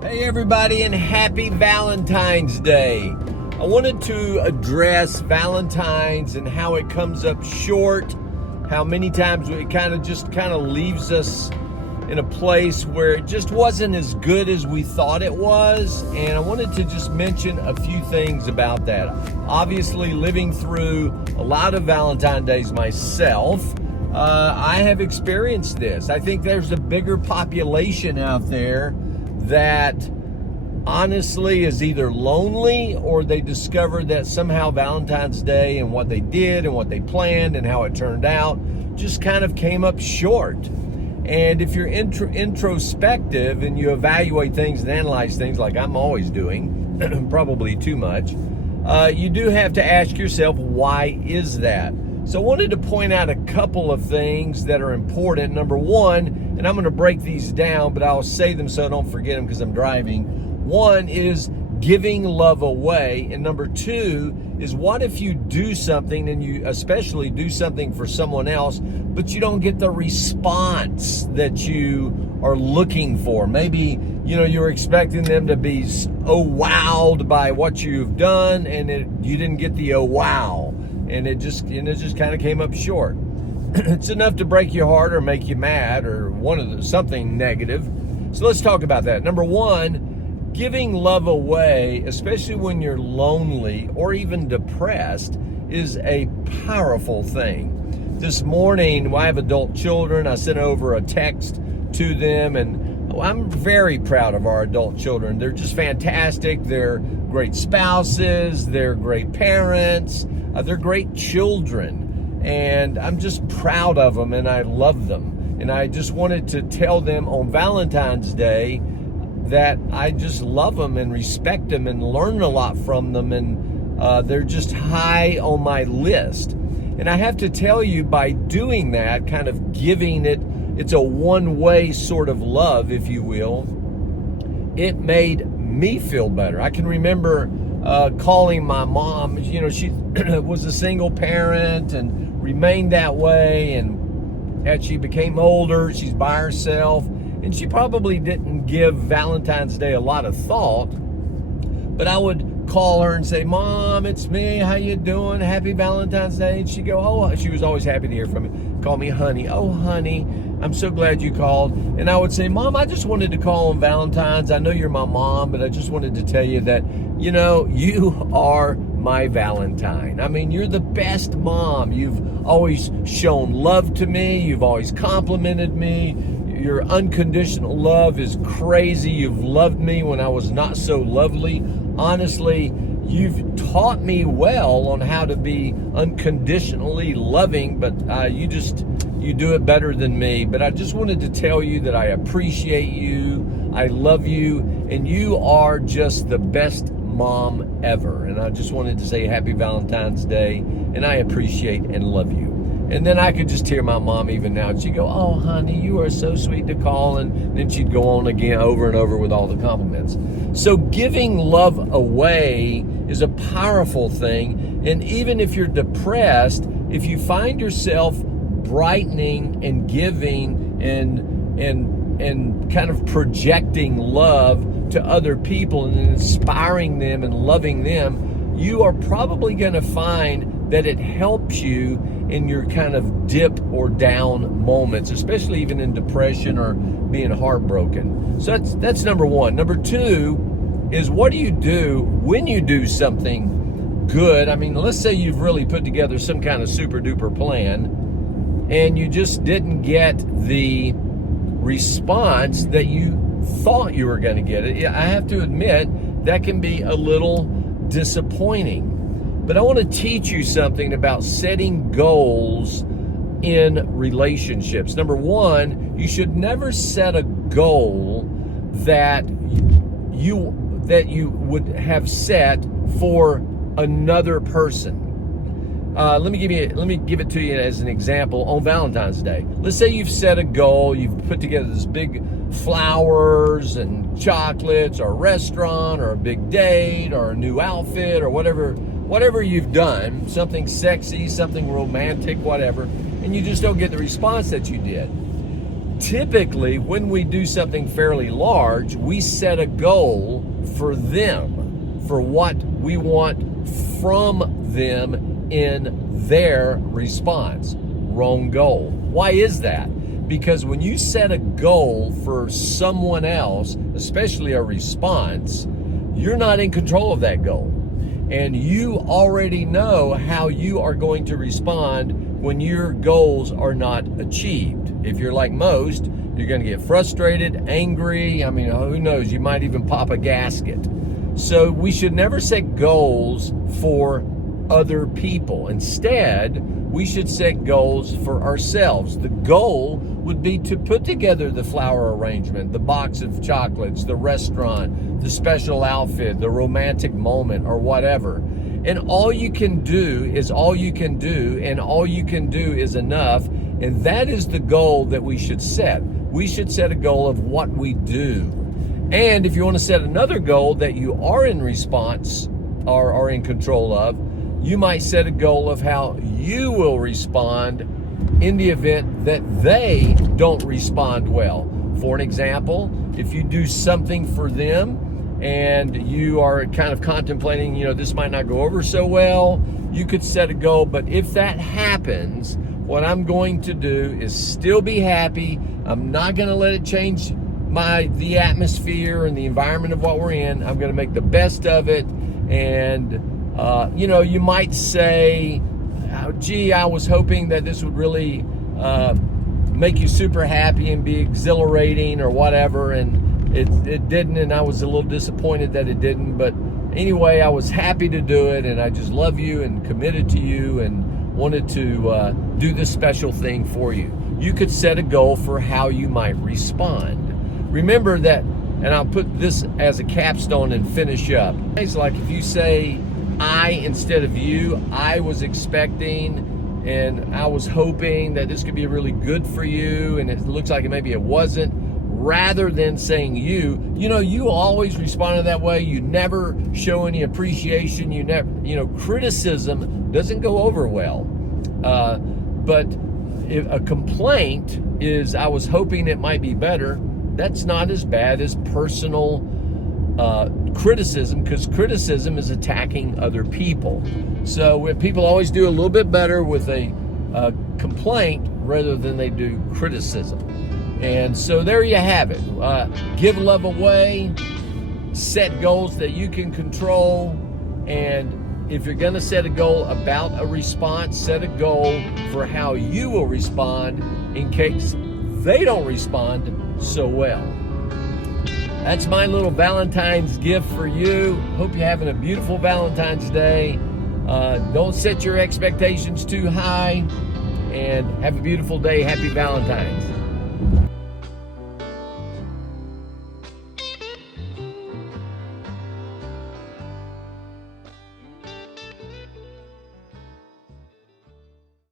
Hey everybody, and happy Valentine's Day. I wanted to address Valentine's and how it comes up short, how many times it kind of leaves us in a place where it just wasn't as good as we thought it was. And I wanted to just mention a few things about that. Obviously, living through a lot of Valentine's Days myself, I have experienced this. I think there's a bigger population out there that honestly is either lonely or they discovered that somehow Valentine's Day and what they did and what they planned and how it turned out just kind of came up short. And if you're introspective and you evaluate things and analyze things like I'm always doing, probably too much, you do have to ask yourself, why is that? So I wanted to point out a couple of things that are important. Number one, and I'm going to break these down, but I'll say them so I don't forget them because I'm driving. One is giving love away. And number two is, what if you do something, and you especially do something for someone else, but you don't get the response that you are looking for? Maybe, you're expecting them to be wowed by what you've done, and you didn't get the wow. And it just kind of came up short. It's enough to break your heart or make you mad or something negative. So let's talk about that. Number one, giving love away, especially when you're lonely or even depressed, is a powerful thing. This morning, I have adult children. I sent over a text to them, and I'm very proud of our adult children. They're just fantastic. They're great spouses. They're great parents. They're great children, and I'm just proud of them, and I love them. And I just wanted to tell them on Valentine's Day that I just love them and respect them and learn a lot from them, and they're just high on my list. And I have to tell you, by doing that, kind of giving it's a one-way sort of love, if you will, it made me feel better. I can remember calling my mom. She was a single parent and remained that way, and as she became older, she's by herself, and she probably didn't give Valentine's Day a lot of thought. But I would call her and say, "Mom, it's me. How you doing? Happy Valentine's Day." And she'd go, "Oh," she was always happy to hear from me. Call me honey. "Oh, honey, I'm so glad you called." And I would say, "Mom, I just wanted to call on Valentine's. I know you're my mom, but I just wanted to tell you that, you are my Valentine. I mean, you're the best mom. You've always shown love to me. You've always complimented me. Your unconditional love is crazy. You've loved me when I was not so lovely. Honestly, you've taught me well on how to be unconditionally loving, but you do it better than me. But I just wanted to tell you that I appreciate you. I love you, and you are just the best mom ever." And I just wanted to say happy Valentine's Day, and I appreciate and love you. And then I could just hear my mom even now. She'd go, "Oh, honey, you are so sweet to call." And then she'd go on again over and over with all the compliments. So giving love away is a powerful thing. And even if you're depressed, if you find yourself brightening and giving and kind of projecting love to other people and inspiring them and loving them, you are probably going to find that it helps you in your kind of dip or down moments, especially even in depression or being heartbroken. So that's number one. Number two is, what do you do when you do something good? I mean, let's say you've really put together some kind of super duper plan and you just didn't get the response that you thought you were going to get. I have to admit, that can be a little disappointing. But I want to teach you something about setting goals in relationships. Number one, you should never set a goal that you would have set for another person. Let me give it to you as an example on Valentine's Day. Let's say you've set a goal, you've put together this big flowers and chocolates or a restaurant or a big date or a new outfit or whatever you've done, something sexy, something romantic, whatever, and you just don't get the response that you did. typically, when we do something fairly large, we set a goal for them, for what we want from them in their response. Wrong goal. Why is that? Because when you set a goal for someone else, especially a response, you're not in control of that goal. And you already know how you are going to respond when your goals are not achieved. If you're like most, you're going to get frustrated, angry. I mean, who knows? You might even pop a gasket. So we should never set goals for other people. Instead, we should set goals for ourselves. The goal would be to put together the flower arrangement, the box of chocolates, the restaurant, the special outfit, the romantic moment, or whatever. And all you can do is all you can do, and all you can do is enough. And that is the goal that we should set. We should set a goal of what we do. And if you want to set another goal that you are in response or are in control of, you might set a goal of how you will respond in the event that they don't respond well. For an example, if you do something for them and you are kind of contemplating, this might not go over so well, you could set a goal. But if that happens, what I'm going to do is still be happy. I'm not going to let it change the atmosphere and the environment of what we're in. I'm going to make the best of it. And you might say, gee, I was hoping that this would really make you super happy and be exhilarating or whatever, and it didn't, and I was a little disappointed that it didn't. But anyway, I was happy to do it, and I just love you and committed to you and wanted to do this special thing for you. You could set a goal for how you might respond. Remember that, and I'll put this as a capstone and finish up. It's like if you say I instead of you, I was expecting and I was hoping that this could be really good for you, and it looks like maybe it wasn't, rather than saying you always respond that way. You never show any appreciation. You never, criticism doesn't go over well. But if a complaint is, I was hoping it might be better, that's not as bad as personal criticism, because criticism is attacking other people. So when people always do a little bit better with a complaint rather than they do criticism. And so there you have it. Give love away, set goals that you can control, and if you're going to set a goal about a response, set a goal for how you will respond in case they don't respond so well. That's my little Valentine's gift for you. Hope you're having a beautiful Valentine's Day. Don't set your expectations too high, and have a beautiful day. Happy Valentine's.